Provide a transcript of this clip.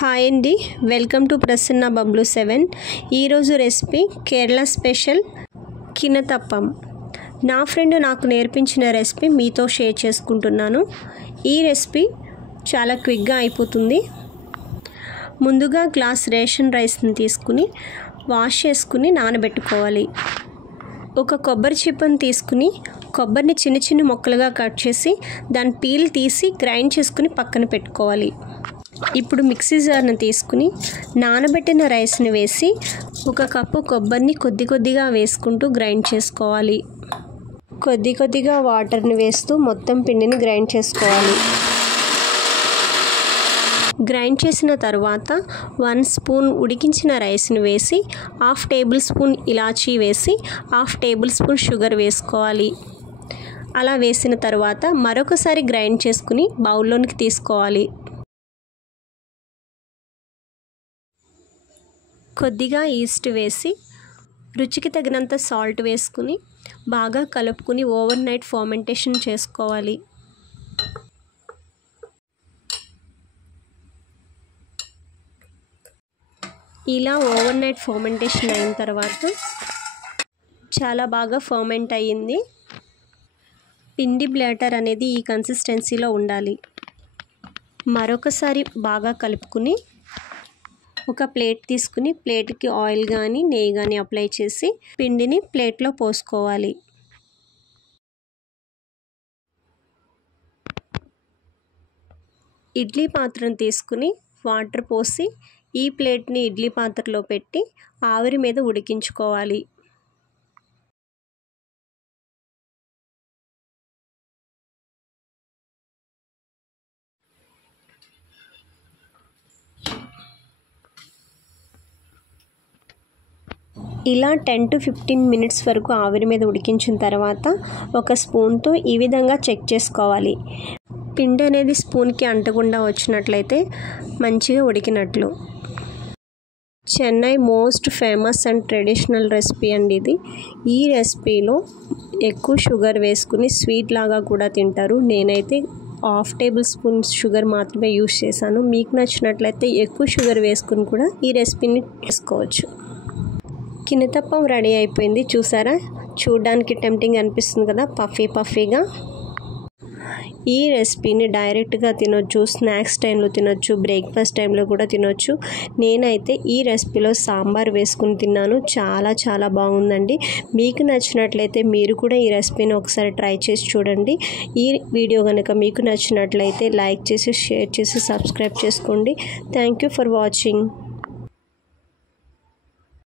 Hi అండి, welcome to Prasanna Bablu 7. ఈరోజు recipe Kerala special కినతప్పం. నా ఫ్రెండ్ నాకు నేర్పించిన రెసిపీ మీతో షేర్ చేసుకుంటున్నాను. ఈ రెసిపీ చాలా క్విక్గా అయిపోతుంది. ముందుగా గ్లాస్ రేషన్ రైస్ని తీసుకుని వాష్ చేసుకుని నానబెట్టుకోవాలి. ఒక కొబ్బరి చిప్పను తీసుకుని కొబ్బరిని చిన్న చిన్న ముక్కలుగా కట్ చేసి దాని పీల్ తీసి గ్రైండ్ చేసుకుని పక్కన పెట్టుకోవాలి. ఇప్పుడు మిక్సీ జార్ని తీసుకుని నానబెట్టిన రైస్ని వేసి ఒక కప్పు కొబ్బరిని కొద్ది కొద్దిగా వేసుకుంటూ గ్రైండ్ చేసుకోవాలి. కొద్ది కొద్దిగా వాటర్ని వేస్తూ మొత్తం పిండిని గ్రైండ్ చేసుకోవాలి. గ్రైండ్ చేసిన తర్వాత 1 స్పూన్ ఉడికించిన రైస్ని వేసి 1/2 టేబుల్ స్పూన్ ఇలాచీ వేసి 1/2 టేబుల్ స్పూన్ షుగర్ వేసుకోవాలి. అలా వేసిన తర్వాత మరొకసారి గ్రైండ్ చేసుకుని బౌల్లోనికి తీసుకోవాలి. కొద్దిగా ఈస్ట్ వేసి రుచికి తగినంత సాల్ట్ వేసుకుని బాగా కలుపుకుని ఓవర్ నైట్ ఫర్మెంటేషన్ చేసుకోవాలి. ఇలా ఓవర్ నైట్ ఫర్మెంటేషన్ అయిన తర్వాత చాలా బాగా ఫర్మెంట్ అయ్యింది. పిండి బ్లాటర్ అనేది ఈ కన్సిస్టెన్సీలో ఉండాలి. మరొకసారి బాగా కలుపుకుని ఒక ప్లేట్ తీసుకుని ప్లేట్కి ఆయిల్ కానీ నెయ్యి కానీ అప్లై చేసి పిండిని ప్లేట్లో పోసుకోవాలి. ఇడ్లీ పాత్రను తీసుకుని వాటర్ పోసి ఈ ప్లేట్ని ఇడ్లీ పాత్రలో పెట్టి ఆవిరి మీద ఉడికించుకోవాలి. ఇలా 10 to 15 మినిట్స్ వరకు ఆవిరి మీద ఉడికించిన తర్వాత ఒక స్పూన్తో ఈ విధంగా చెక్ చేసుకోవాలి. పిండి అనేది స్పూన్కి అంటకుండా వచ్చినట్లయితే మంచిగా ఉడికినట్లు. Chennai most famous and traditional recipe అండి ఇది. ఈ రెసిపీలో ఎక్కువ షుగర్ వేసుకుని స్వీట్ లాగా కూడా తింటారు. నేనైతే 1/2 టేబుల్ స్పూన్ షుగర్ మాత్రమే యూస్ చేశాను. మీకు నచ్చినట్లయితే ఎక్కువ షుగర్ వేసుకుని కూడా ఈ రెసిపీని చేసుకోవచ్చు. కినతప్పం రెడీ అయిపోయింది. చూసారా, చూడడానికి టెంప్టింగ్ అనిపిస్తుంది కదా, పఫీగా. ఈ రెసిపీని డైరెక్ట్గా తినొచ్చు, స్నాక్స్ టైంలో తినొచ్చు, బ్రేక్ఫాస్ట్ టైంలో కూడా తినొచ్చు. నేనైతే ఈ రెసిపీలో సాంబార్ వేసుకుని తిన్నాను. చాలా బాగుందండి. మీకు నచ్చినట్లయితే మీరు కూడా ఈ రెసిపీని ఒకసారి ట్రై చేసి చూడండి. ఈ వీడియో కనుక మీకు నచ్చినట్లయితే లైక్ చేసి షేర్ చేసి సబ్స్క్రైబ్ చేసుకోండి. Thank you for watching.